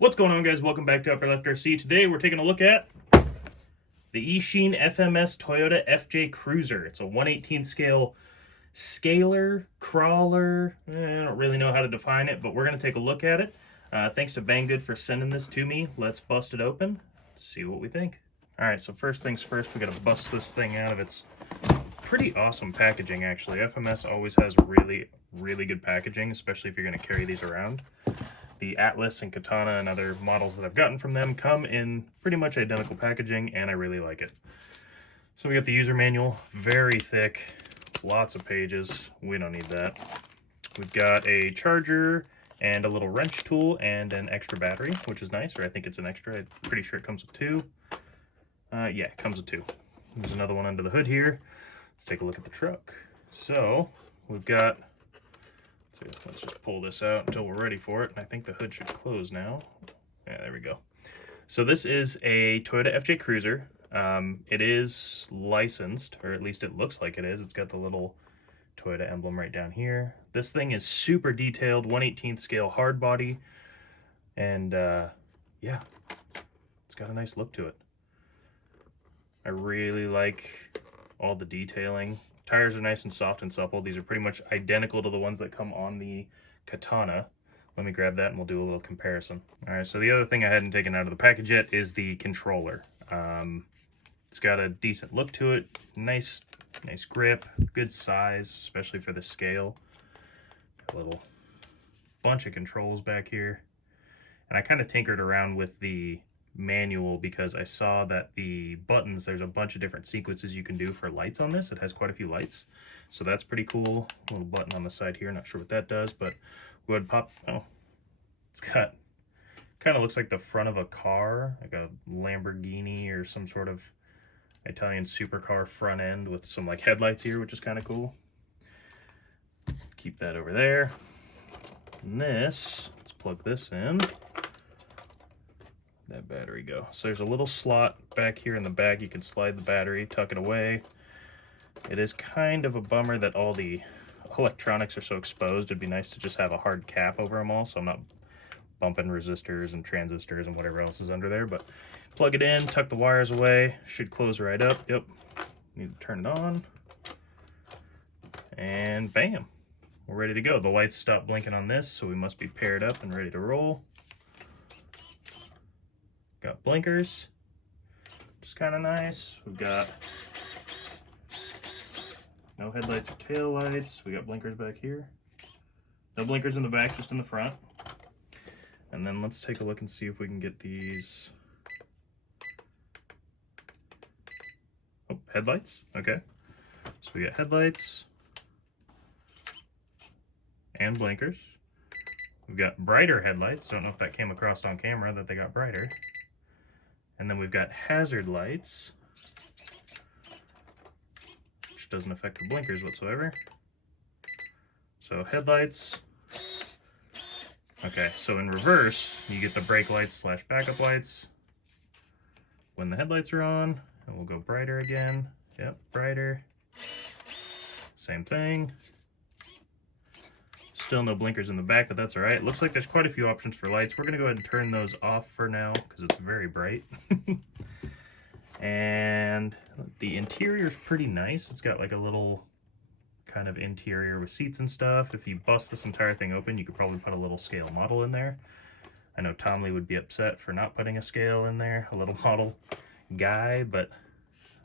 What's going on, guys? Welcome back to Upper Left RC. Today we're taking a look at the Eachine FMS Toyota FJ Cruiser. It's a 1/18 scale scaler, crawler. I don't really know how to define it, but we're going to take a look at it. Thanks to Banggood for sending this to me. Let's bust it open, see what we think. All right, so first things first, we got to bust this thing out of its pretty awesome packaging, actually. FMS always has really good packaging, especially if you're going to carry these around. The Atlas and Katana and other models that I've gotten from them come in pretty much identical packaging, and I really like it. So we got the user manual, very thick, lots of pages. We don't need that. We've got a charger and a little wrench tool and an extra battery, which is nice, or I think it's an extra. I'm pretty sure it comes with two. Yeah, it comes with two. There's another one under the hood here. Let's take a look at the truck. So we've got, let's just pull this out until we're ready for it. And I think the hood should close now. Yeah, there we go. So this is a Toyota FJ Cruiser. It is licensed, or at least it looks like it is. It's got the little Toyota emblem right down here. This thing is super detailed, 1/18 scale hard body. And yeah, it's got a nice look to it. I really like all the detailing. Tires are nice and soft and supple. These are pretty much identical to the ones that come on the Katana. Let me grab that and we'll do a little comparison. All right, so the other thing I hadn't taken out of the package yet is the controller. It's got a decent look to it. Nice grip, good size, especially for the scale. A little bunch of controls back here. And I kind of tinkered around with the manual because I saw that the buttons, there's a bunch of different sequences you can do for lights on this. It has quite a few lights, so that's pretty cool. A little button on the side here, not sure what that does, but we would pop. Oh, it's got, kind of looks like the front of a car, like a Lamborghini or some sort of Italian supercar front end with some like headlights here, which is kind of cool. Keep that over there. And this, let's plug this in. That battery go. So there's a little slot back here in the back. You can slide the battery, tuck it away. It is kind of a bummer that all the electronics are so exposed. It'd be nice to just have a hard cap over them all, so I'm not bumping resistors and transistors and whatever else is under there. But plug it in, tuck the wires away. Should close right up. Yep. Need to turn it on. And bam. We're ready to go. The lights stopped blinking on this, so we must be paired up and ready to roll. Got blinkers, just kind of nice. We've got no headlights or tail lights. We got blinkers back here. No blinkers in the back, just in the front. And then let's take a look and see if we can get these. Oh, headlights, okay. So we got headlights and blinkers. We've got brighter headlights. Don't know if that came across on camera that they got brighter. And then we've got hazard lights, which doesn't affect the blinkers whatsoever. So headlights. Okay, so in reverse, you get the brake lights slash backup lights when the headlights are on, and we'll go brighter again. Yep, brighter. Same thing. Still no blinkers in the back, but that's all right. Looks like there's quite a few options for lights. We're gonna go ahead and turn those off for now because it's very bright. And the interior is pretty nice. It's got like a little kind of interior with seats and stuff. If you bust this entire thing open, you could probably put a little scale model in there. I know Tom Lee would be upset for not putting a scale in there, a little model guy, but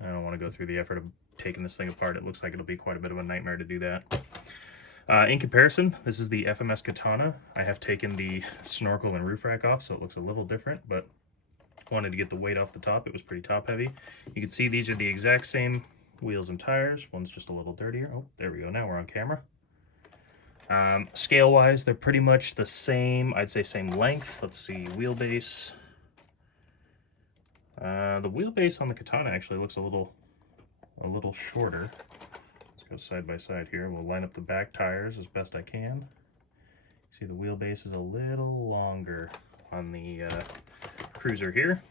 I don't want to go through the effort of taking this thing apart. It looks like it'll be quite a bit of a nightmare to do that. In comparison, this is the FMS Katana. I have taken the snorkel and roof rack off, so it looks a little different, but wanted to get the weight off the top. It was pretty top heavy. You can see these are the exact same wheels and tires. One's just a little dirtier. Oh, there we go. Now we're on camera. Scale-wise, they're pretty much the same. I'd say same length. Let's see, wheelbase. The wheelbase on the Katana actually looks a little shorter. Go side by side here. We'll line up the back tires as best I can. See, the wheelbase is a little longer on the Cruiser here,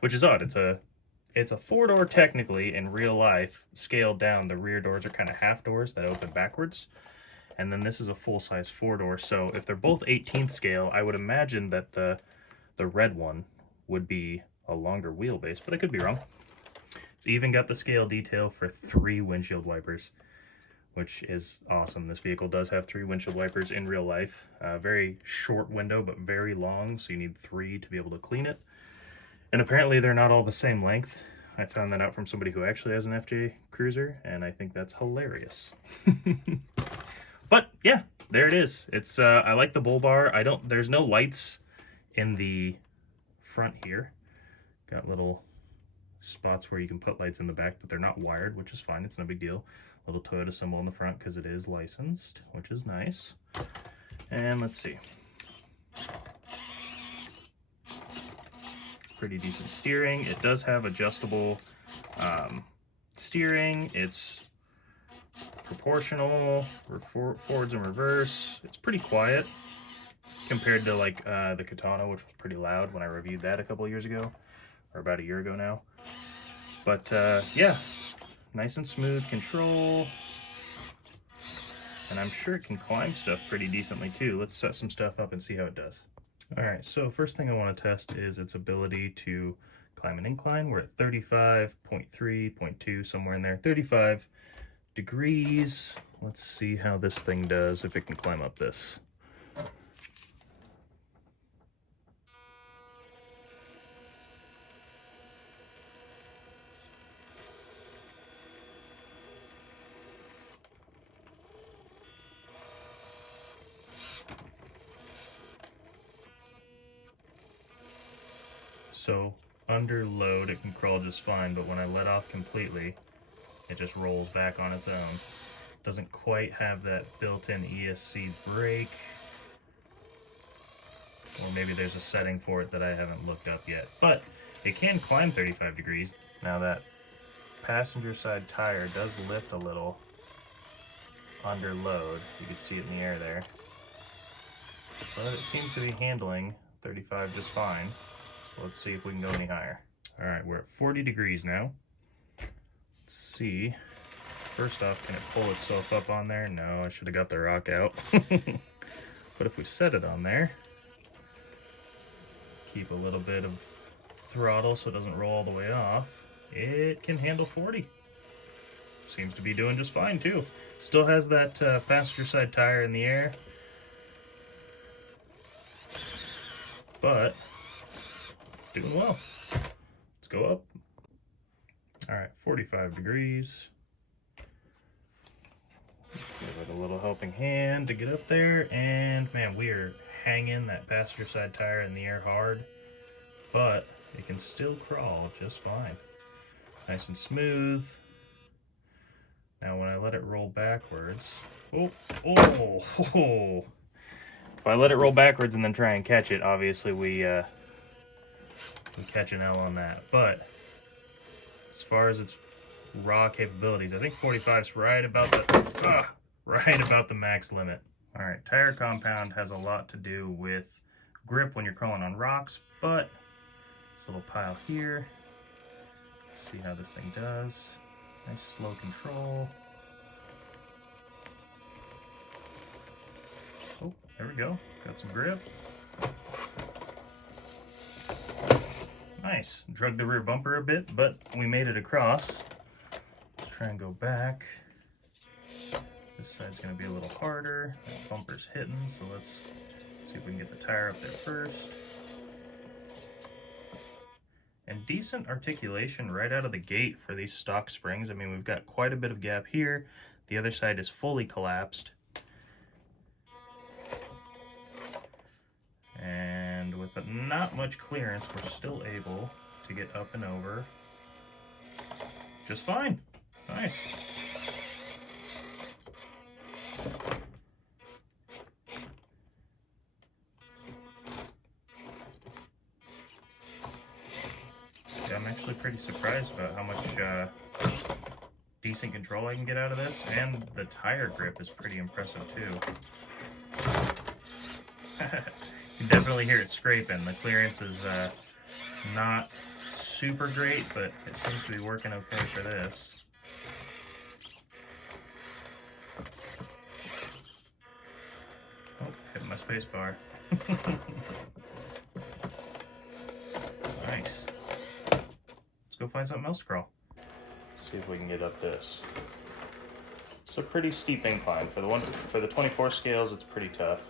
which is odd. It's a four-door technically in real life. Scaled down, the rear doors are kind of half doors that open backwards, and then this is a full-size four-door. So if they're both 18th scale, I would imagine that the the red one would be a longer wheelbase, but I could be wrong. It's even got the scale detail for 3 windshield wipers, which is awesome. This vehicle does have 3 windshield wipers in real life. Very short window, but very long, so you need 3 to be able to clean it. And apparently they're not all the same length. I found that out from somebody who actually has an FJ Cruiser, and I think that's hilarious. But yeah, there it is. It's I like the bull bar. There's no lights in the front here. Got little spots where you can put lights in the back, but they're not wired, which is fine. It's no big deal. Little Toyota symbol in the front because it is licensed, which is nice. And let's see. Pretty decent steering. It does have adjustable steering. It's proportional, forwards and reverse. It's pretty quiet compared to like the Katana, which was pretty loud when I reviewed that a couple years ago, or about a year ago now. But yeah, nice and smooth control, and I'm sure it can climb stuff pretty decently too. Let's set some stuff up and see how it does. All right, so first thing I want to test is its ability to climb an incline. We're at 35.3, 0.2, somewhere in there, 35 degrees. Let's see how this thing does, if it can climb up this. So under load it can crawl just fine, but when I let off completely, it just rolls back on its own. Doesn't quite have that built-in ESC brake, or maybe there's a setting for it that I haven't looked up yet, but it can climb 35 degrees. Now that passenger side tire does lift a little under load. You can see it in the air there, but it seems to be handling 35 just fine. Let's see if we can go any higher. All right, we're at 40 degrees now. Let's see. First off, can it pull itself up on there? No, I should have got the rock out. But if we set it on there, keep a little bit of throttle so it doesn't roll all the way off, it can handle 40. Seems to be doing just fine too. Still has that passenger side tire in the air, but doing well. Let's go up. All right, 45 degrees. Give it a little helping hand to get up there, and man, we are hanging that passenger side tire in the air hard, but it can still crawl just fine. Nice and smooth. Now when I let it roll backwards, if I let it roll backwards and then try and catch it, obviously we catch an L on that. But as far as its raw capabilities, I think 45 is right about the max limit. All right, tire compound has a lot to do with grip when you're crawling on rocks, but this little pile here, let's see how this thing does. Nice slow control. Oh, there we go. Got some grip. Nice. Drug the rear bumper a bit, but we made it across. Let's try and go back. This side's going to be a little harder. That bumper's hitting, so let's see if we can get the tire up there first. And decent articulation right out of the gate for these stock springs. I mean, we've got quite a bit of gap here. The other side is fully collapsed. And with not much clearance, we're still able to get up and over just fine. Nice. Yeah, I'm actually pretty surprised about how much decent control I can get out of this, and the tire grip is pretty impressive too. You can definitely hear it scraping. The clearance is not super great, but it seems to be working okay for this. Oh, hit my space bar. find something else to crawl. Let's see if we can get up this. It's a pretty steep incline. For the 24 scales, it's pretty tough.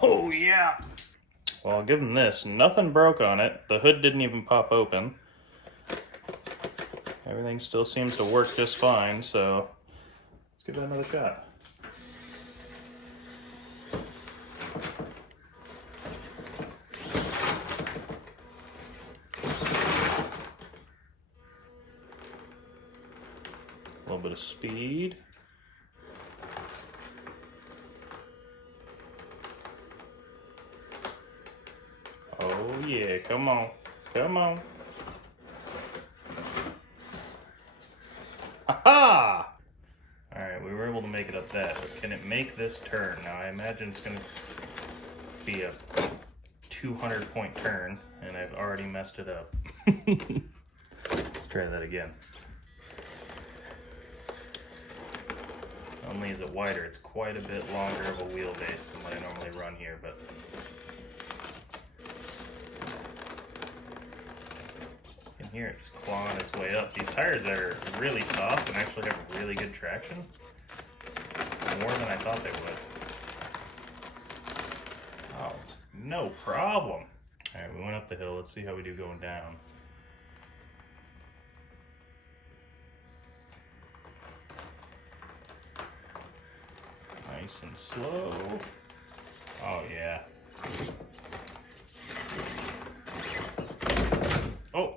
Oh yeah! Well, I'll give them this. Nothing broke on it. The hood didn't even pop open. Everything still seems to work just fine, so let's give it another shot. A little bit of speed. Oh yeah, come on, come on. Aha! Alright, we were able to make it up that, but can it make this turn? Now I imagine it's gonna be a 200-point turn, and I've already messed it up. Let's try that again. Not only is it wider, it's quite a bit longer of a wheelbase than what I normally run here, but you can hear it just clawing its way up. These tires are really soft and actually have really good traction. More than I thought they would. Oh, no problem. Alright, we went up the hill. Let's see how we do going down. Nice and slow. Oh yeah. Oh.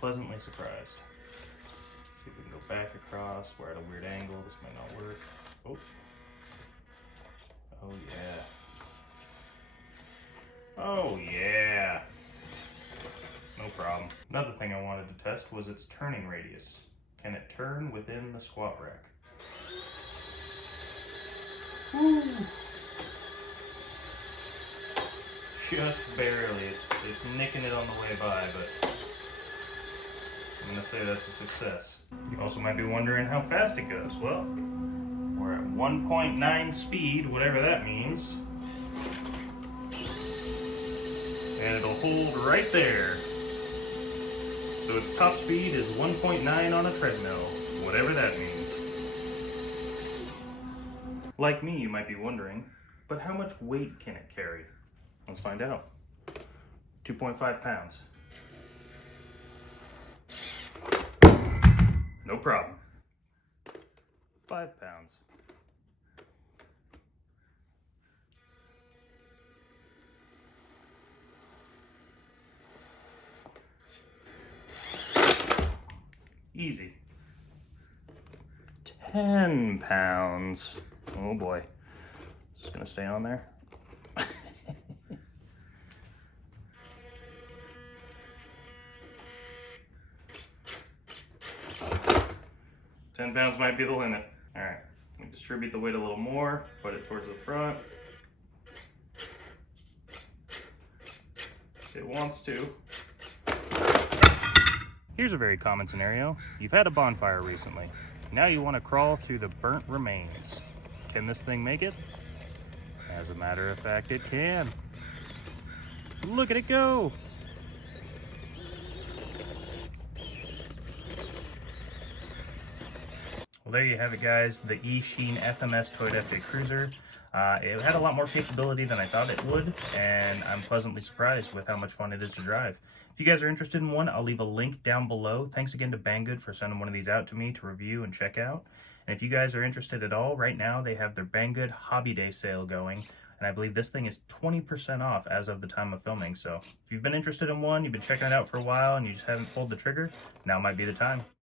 Pleasantly surprised. Let's see if we can go back across. We're at a weird angle. This might not work. Oh. Oh yeah. Oh yeah. No problem. Another thing I wanted to test was its turning radius. Can it turn within the squat rack? Woo. Just barely. It's nicking it on the way by, but I'm going to say that's a success. You also might be wondering how fast it goes. Well, we're at 1.9 speed, whatever that means. And it'll hold right there. So its top speed is 1.9 on a treadmill, whatever that means. Like me, you might be wondering, but how much weight can it carry? Let's find out. 2.5 pounds. No problem. 5 pounds. Easy. 10 pounds. Oh boy. Is this gonna stay on there? 10 pounds might be the limit. All right, we distribute the weight a little more, put it towards the front. It wants to. Here's a very common scenario. You've had a bonfire recently. Now you want to crawl through the burnt remains. Can this thing make it? As a matter of fact, it can. Look at it go. Well, there you have it, guys. The eSheen FMS Toyota FJ Cruiser. It had a lot more capability than I thought it would, and I'm pleasantly surprised with how much fun it is to drive. If you guys are interested in one, I'll leave a link down below. Thanks again to Banggood for sending one of these out to me to review and check out. And if you guys are interested at all, right now they have their Banggood Hobby Day sale going, and I believe this thing is 20% off as of the time of filming. So if you've been interested in one, you've been checking it out for a while, and you just haven't pulled the trigger, now might be the time.